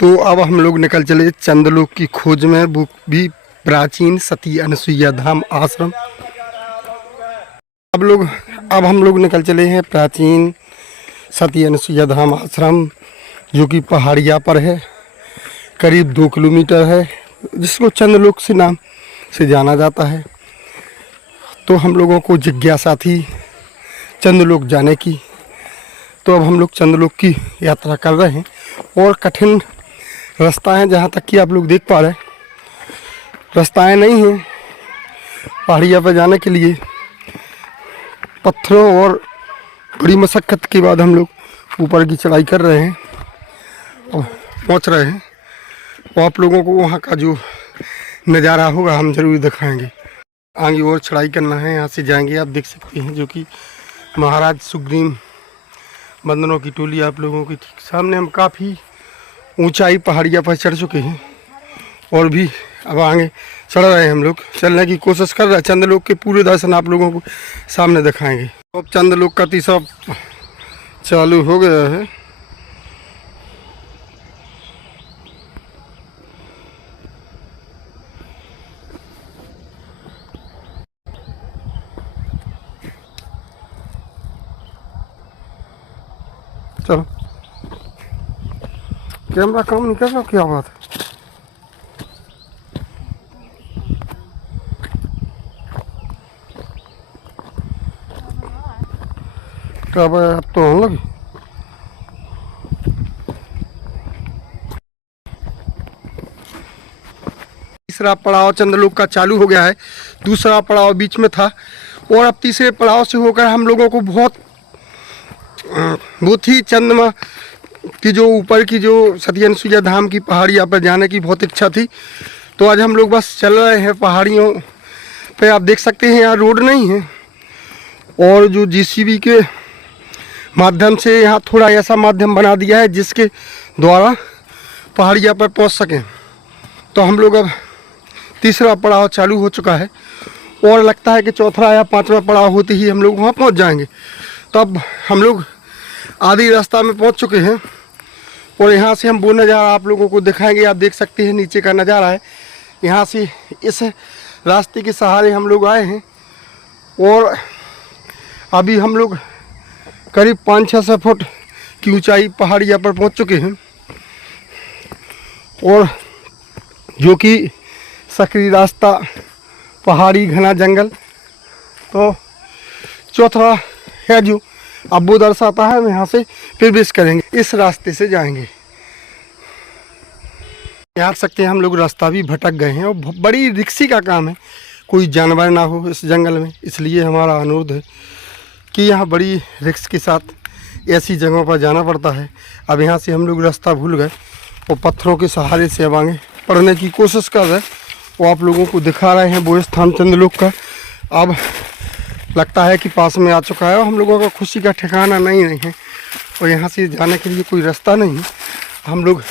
तो अब हम लोग निकल चले चंद्रलोक की खोज में, वो भी प्राचीन सती अनसुईया धाम आश्रम। अब हम लोग निकल चले हैं प्राचीन सती अनसुईया धाम आश्रम, जो कि पहाड़िया पर है, करीब 2 किलोमीटर है, जिसको चंद्रलोक से नाम से जाना जाता है। तो हम लोगों को जिज्ञासा थी चंद्रलोक जाने की, तो अब हम लोग चंद्रलोक की यात्रा कर रहे हैं। और कठिन रास्ता है, जहाँ तक कि आप लोग देख पा रहे हैं, रास्ताएं नहीं हैं पहाड़िया पर जाने के लिए। पत्थरों और बड़ी मशक्क़त के बाद हम लोग ऊपर की चढ़ाई कर रहे हैं और पहुँच रहे हैं। और आप लोगों को वहाँ का जो नज़ारा होगा हम ज़रूर दिखाएंगे। आगे और चढ़ाई करना है, यहाँ से जाएंगे। आप देख सकते हैं जो कि महाराज सुग्रीव बंदरों की टोली आप लोगों के ठीक सामने। हम काफ़ी ऊंचाई पहाड़िया पर चढ़ चुके हैं और भी अब आगे चढ़ रहे हैं। हम लोग चलने की कोशिश कर रहे हैं। चंद्रलोक के पूरे दर्शन आप लोगों को सामने दिखाएंगे। अब चंद्रलोक का तीसरा चालू हो गया है। चलो, कैमरा काम नहीं कर रहा, क्या बात है? अब तो होने लगी। तीसरा पड़ाव चंद्रलोक का चालू हो गया है, दूसरा पड़ाव बीच में था और अब तीसरे पड़ाव से होकर हम लोगों को बहुत ही चंद्रमा की जो ऊपर की जो सती अनसुईया धाम की पहाड़ियाँ पर जाने की बहुत इच्छा थी। तो आज हम लोग बस चल रहे हैं पहाड़ियों पे। आप देख सकते हैं यहाँ रोड नहीं है और जो जीसीबी के माध्यम से यहाँ थोड़ा ऐसा माध्यम बना दिया है जिसके द्वारा पहाड़ियाँ पर पहुँच सकें। तो हम लोग अब तीसरा पड़ाव चालू हो चुका है और लगता है कि चौथा या पांचवा पड़ाव होते ही हम लोग वहाँ पहुँच जाएंगे। तो अब हम लोग आधी रास्ता में पहुँच चुके हैं और यहाँ से हम वो नज़ारा आप लोगों को दिखाएंगे। आप देख सकते हैं नीचे का नज़ारा है। यहाँ से इस रास्ते के सहारे हम लोग आए हैं और अभी हम लोग करीब 500-600 फुट की ऊंचाई पहाड़िया पर पहुँच चुके हैं और जो कि सकरी रास्ता, पहाड़ी, घना जंगल। तो चौथा है जो अब वो दर्शाता है, हम यहाँ से प्रवेश करेंगे, इस रास्ते से जाएंगे। देख सकते हैं हम लोग रास्ता भी भटक गए हैं और बड़ी रिक्सी का काम है, कोई जानवर ना हो इस जंगल में, इसलिए हमारा अनुरोध है कि यहाँ बड़ी रिक्स के साथ ऐसी जगहों पर जाना पड़ता है। अब यहाँ से हम लोग रास्ता भूल गए और पत्थरों के सहारे से अब आगे पढ़ने की कोशिश कर रहे हैं और आप लोगों को दिखा रहे हैं वो स्थान चंद्रलोक का। अब लगता है कि पास में आ चुका है और हम लोगों का खुशी का ठिकाना नहीं है और यहाँ से जाने के लिए कोई रास्ता नहीं है। हम लोग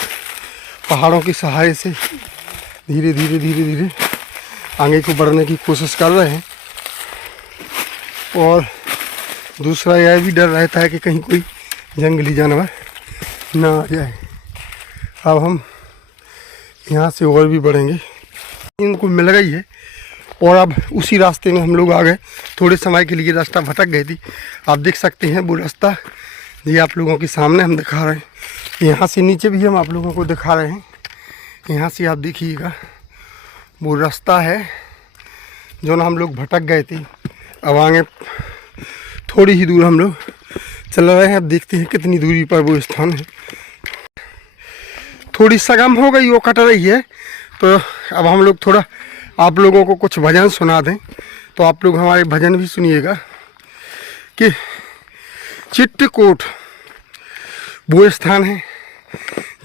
पहाड़ों के सहारे से धीरे धीरे आगे को बढ़ने की कोशिश कर रहे हैं और दूसरा यह भी डर रहता है कि कहीं कोई जंगली जानवर ना आ जाए। अब हम यहाँ से और भी बढ़ेंगे। इनको मिल गई है और अब उसी रास्ते में हम लोग आ गए। थोड़े समय के लिए रास्ता भटक गई थी। आप देख सकते हैं वो रास्ता ये आप लोगों के सामने हम दिखा रहे हैं। यहाँ से नीचे भी हम आप लोगों को दिखा रहे हैं। यहाँ से आप देखिएगा वो रास्ता है जो ना हम लोग भटक गए थे। अब आगे थोड़ी ही दूर हम लोग चल रहे हैं। अब देखते हैं कितनी दूरी पर वो स्थान है। थोड़ी सगम हो गई, वो कट रही है। तो अब हम लोग थोड़ा आप लोगों को कुछ भजन सुना दें, तो आप लोग हमारे भजन भी सुनिएगा कि चित्रकूट वो स्थान है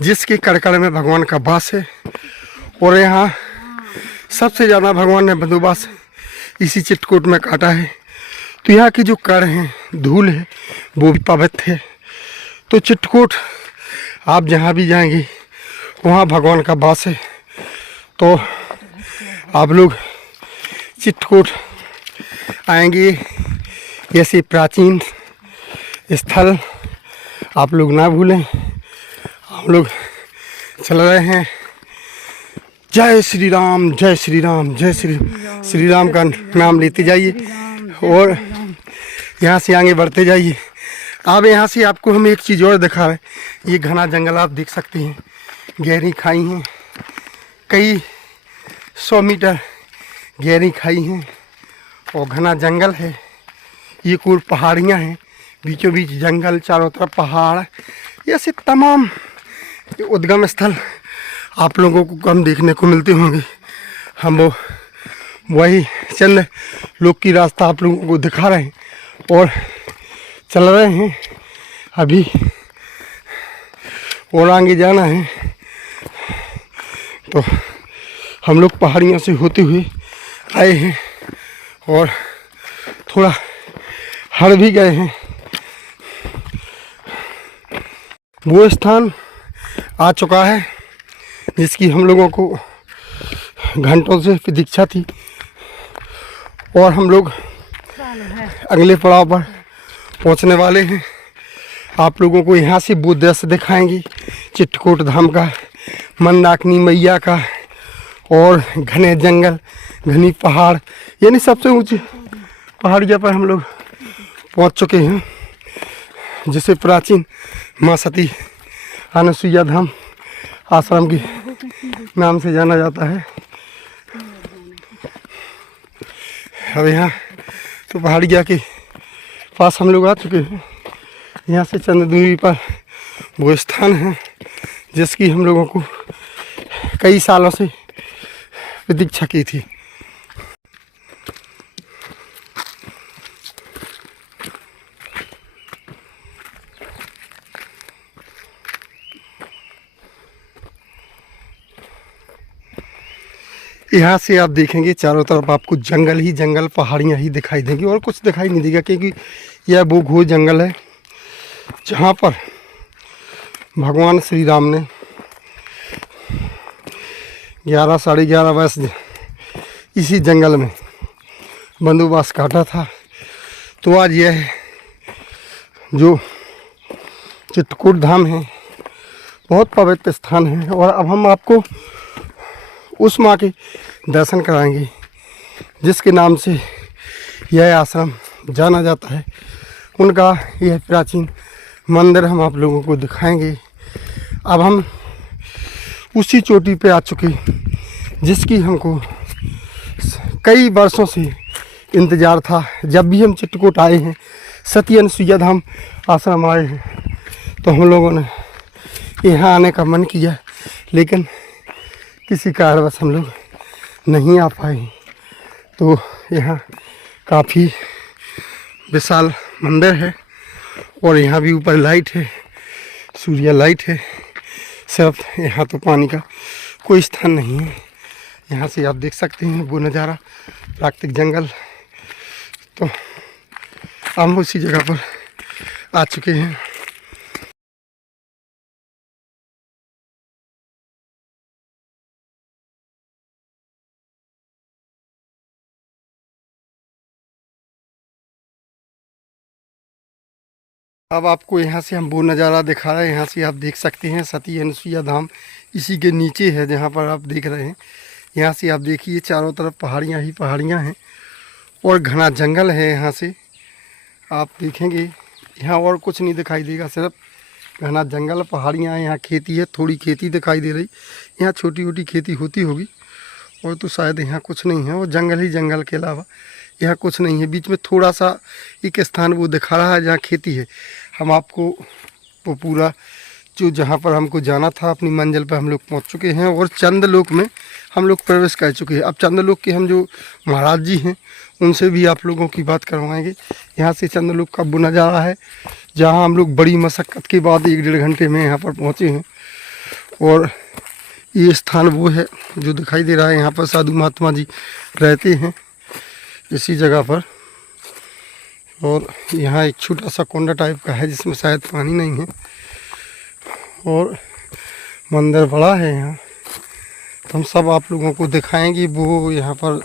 जिसके कड़कड़ में भगवान का वास है और यहाँ सबसे ज़्यादा भगवान ने बंदोबस्त इसी चित्रकूट में काटा है। तो यहाँ की जो कण है, धूल है, वो भी पवित्र है। तो चित्रकूट आप जहाँ भी जाएंगे वहाँ भगवान का वास है। तो आप लोग चित्रकूट आएंगे, ऐसे प्राचीन स्थल आप लोग ना भूलें। हम लोग चल रहे हैं। जय श्री राम, जय श्री राम, जय श्री राम का नाम लेते जाइए और यहाँ से आगे बढ़ते जाइए। अब यहाँ से आपको हम एक चीज़ और दिखा रहे हैं। ये घना जंगल आप देख सकते हैं, गहरी खाई हैं, कई 100 मीटर गहरी खाई हैं और घना जंगल है। ये कुल पहाड़ियाँ हैं, बीचों बीच जंगल, चारों तरफ पहाड़। ऐसे तमाम उद्गम स्थल आप लोगों को कम देखने को मिलते होंगे। हम वो वही चंद लोग की रास्ता आप लोगों को दिखा रहे हैं और चल रहे हैं। अभी और आगे जाना है तो हम लोग पहाड़ियों से होते हुए आए हैं और थोड़ा हड़ भी गए हैं। वो स्थान आ चुका है जिसकी हम लोगों को घंटों से प्रतीक्षा थी और हम लोग अगले पड़ाव पर पहुंचने वाले हैं। आप लोगों को यहाँ से वो दृश्य दिखाएंगे चित्रकूट धाम का, मंदाकिनी मैया का और घने जंगल, घनी पहाड़, यानी सबसे ऊंची पहाड़िया पर हम लोग पहुंच चुके हैं, जिसे प्राचीन माँ सती अनुसुईया धाम आश्रम के नाम से जाना जाता है। अब यहाँ तो पहाड़िया के पास हम लोग आ चुके हैं। यहाँ से चंद दूरी पर वो स्थान है जिसकी हम लोगों को कई सालों से प्रतीक्षा की थी। यहाँ से आप देखेंगे चारों तरफ आपको जंगल ही जंगल, पहाड़ियाँ ही दिखाई देंगी और कुछ दिखाई नहीं देगा, क्योंकि यह वो घोर जंगल है जहाँ पर भगवान श्री राम ने 11 साढ़े 11 वर्ष इसी जंगल में बंदोबस्त काटा था। तो आज यह जो चित्रकूट धाम है बहुत पवित्र स्थान है और अब हम आपको उस माँ के दर्शन कराएंगे जिसके नाम से यह आश्रम जाना जाता है। उनका यह प्राचीन मंदिर हम आप लोगों को दिखाएंगे। अब हम उसी चोटी पे आ चुके जिसकी हमको कई वर्षों से इंतज़ार था। जब भी हम चित्रकूट आए हैं, सती अनुसुईया धाम आश्रम आए हैं, तो हम लोगों ने यहाँ आने का मन किया, लेकिन किसी कारणवश हम लोग नहीं आ पाए। तो यहाँ काफ़ी विशाल मंदिर है और यहाँ भी ऊपर लाइट है, सूर्य लाइट है। सिर्फ यहाँ तो पानी का कोई स्थान नहीं है। यहाँ से आप देख सकते हैं वो नज़ारा, प्राकृतिक जंगल। तो हम उसी जगह पर आ चुके हैं। अब आपको यहाँ से हम वो नज़ारा दिखा रहे हैं। यहाँ से आप देख सकते हैं सती अनुसुईया धाम इसी के नीचे है जहाँ पर आप देख रहे हैं। यहाँ से आप देखिए चारों तरफ पहाड़ियाँ ही पहाड़ियाँ हैं और घना जंगल है। यहाँ से आप देखेंगे यहाँ और कुछ नहीं दिखाई देगा, सिर्फ घना जंगल, पहाड़ियाँ हैं। यहाँ खेती है, थोड़ी खेती दिखाई दे रही, यहाँ छोटी छोटी खेती होती होगी और तो शायद यहाँ कुछ नहीं है। और जंगल ही जंगल के अलावा यहाँ कुछ नहीं है। बीच में थोड़ा सा एक स्थान वो दिखा रहा है जहाँ खेती है। हम आपको वो पूरा जो जहाँ पर हमको जाना था अपनी मंजिल पर हम लोग पहुँच चुके हैं और चंद्रलोक में हम लोग प्रवेश कर चुके हैं। अब चंद्रलोक के हम जो महाराज जी हैं उनसे भी आप लोगों की बात करवाएंगे। यहाँ से चंद्रलोक का वो नज़ारा है जहाँ हम लोग बड़ी मशक्क़त के बाद 1-1.5 घंटे में यहाँ पर पहुँचे हैं। और ये स्थान वो है जो दिखाई दे रहा है। यहाँ पर साधु महात्मा जी रहते हैं इसी जगह पर। और यहाँ एक छोटा सा कुंड टाइप का है जिसमें शायद पानी नहीं है और मंदिर बड़ा है यहाँ। तो हम सब आप लोगों को दिखाएंगे। वो यहाँ पर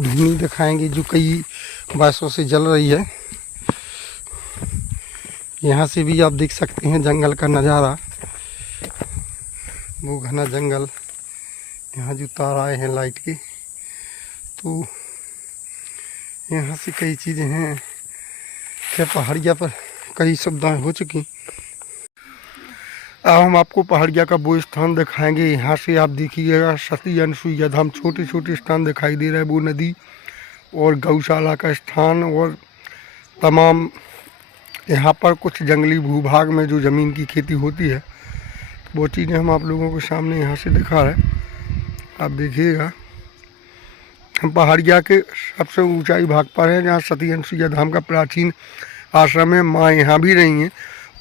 धूनी दिखाएंगे जो कई वर्षों से जल रही है। यहाँ से भी आप देख सकते हैं जंगल का नज़ारा, वो घना जंगल, यहाँ जो तार आए हैं लाइट के, तो यहाँ से कई चीज़ें हैं। क्या पहाड़िया पर कई सुविधाएं हो चुकी। अब हम आपको पहाड़िया का वो स्थान दिखाएंगे। यहाँ से आप देखिएगा सती अनसुईया धाम, छोटे छोटे स्थान दिखाई दे रहा है, वो नदी और गौशाला का स्थान और तमाम यहाँ पर कुछ जंगली भूभाग में जो ज़मीन की खेती होती है वो चीज़ें हम आप लोगों के सामने यहाँ से दिखा रहे हैं। आप देखिएगा हम पहाड़िया के सबसे ऊंचाई भाग पर हैं, जहाँ सती अनसुईया धाम का प्राचीन आश्रम है। माँ यहाँ भी रही हैं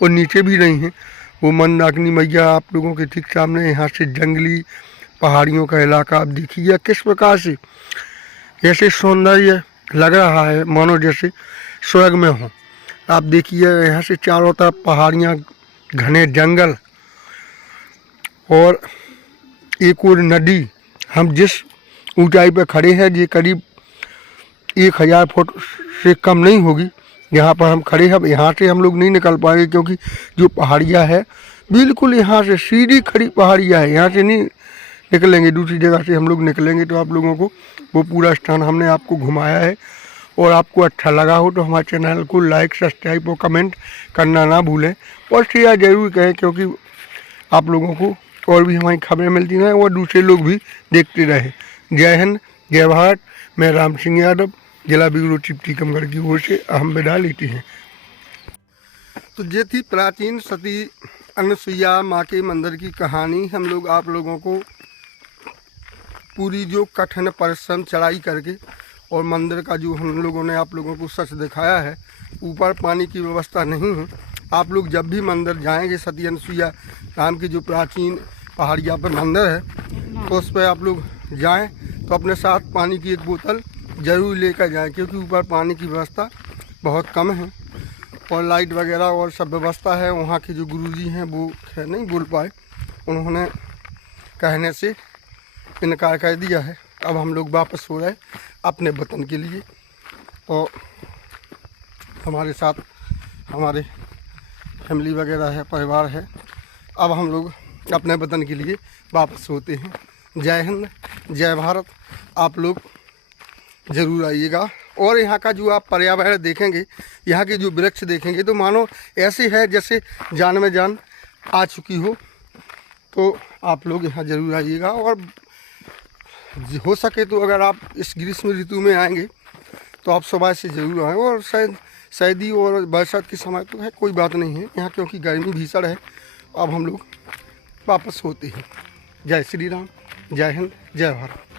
और नीचे भी रही हैं। वो मंदाकिनी मैया आप लोगों के ठीक सामने। यहाँ से जंगली पहाड़ियों का इलाका आप देखिए किस प्रकार से ऐसे सौंदर्य लग रहा है, मानो जैसे स्वर्ग में हो। आप देखिए यहाँ से चारों तरफ पहाड़ियाँ, घने जंगल और एक और नदी। हम जिस ऊंचाई पर खड़े हैं ये करीब 1000 फुट से कम नहीं होगी। यहाँ पर हम खड़े हैं, यहाँ से हम लोग नहीं निकल पाएंगे क्योंकि जो पहाड़ियाँ है बिल्कुल यहाँ से सीधी खड़ी पहाड़ियाँ है, यहाँ से नहीं निकलेंगे। दूसरी जगह से हम लोग निकलेंगे तो आप लोगों को वो पूरा स्थान हमने आपको घुमाया है। और आपको अच्छा लगा हो तो हमारे चैनल को लाइक, सब्सक्राइब और कमेंट करना ना भूलें और शेयर जरूर करें, क्योंकि आप लोगों को और भी हमारी खबरें मिलती रहें और दूसरे लोग भी देखते रहें। जय हिंद, जय भारत। मैं राम सिंह यादव, जिला ब्यूरो चीफ टीकमगढ़ की ओर से अहम विदा लेती हैं। तो ये थी प्राचीन सती अनसुईया माँ के मंदिर की कहानी। हम लोग आप लोगों को पूरी जो कठिन परिश्रम चढ़ाई करके और मंदिर का जो हम लोगों ने आप लोगों को सच दिखाया है। ऊपर पानी की व्यवस्था नहीं है। आप लोग जब भी मंदिर जाएंगे, सती अनसुईया धाम की जो प्राचीन पहाड़िया पर मंदिर है, तो उस पर आप लोग जाएं तो अपने साथ पानी की एक बोतल ज़रूर लेकर जाएं, क्योंकि ऊपर पानी की व्यवस्था बहुत कम है और लाइट वगैरह और सब व्यवस्था है। वहाँ के जो गुरुजी हैं वो खैर नहीं बोल पाए, उन्होंने कहने से इनकार कर दिया है। अब हम लोग वापस हो रहे अपने वतन के लिए और हमारे साथ हमारे फैमिली वगैरह है, परिवार है। अब हम लोग अपने वतन के लिए वापस होते हैं। जय हिंद, जय भारत। आप लोग ज़रूर आइएगा और यहाँ का जो आप पर्यावरण देखेंगे, यहाँ के जो वृक्ष देखेंगे तो मानो ऐसे है जैसे जान में जान आ चुकी हो। तो आप लोग यहाँ ज़रूर आइएगा और हो सके तो अगर आप इस ग्रीष्म ऋतु में आएंगे तो आप सुबह से ज़रूर आएँ। और शायद सर्दी और बरसात के समय तो है कोई बात नहीं है यहाँ, क्योंकि गर्मी भीषण है। अब हम लोग वापस होते हैं। जय श्री राम, जय हिंद, जय भारत।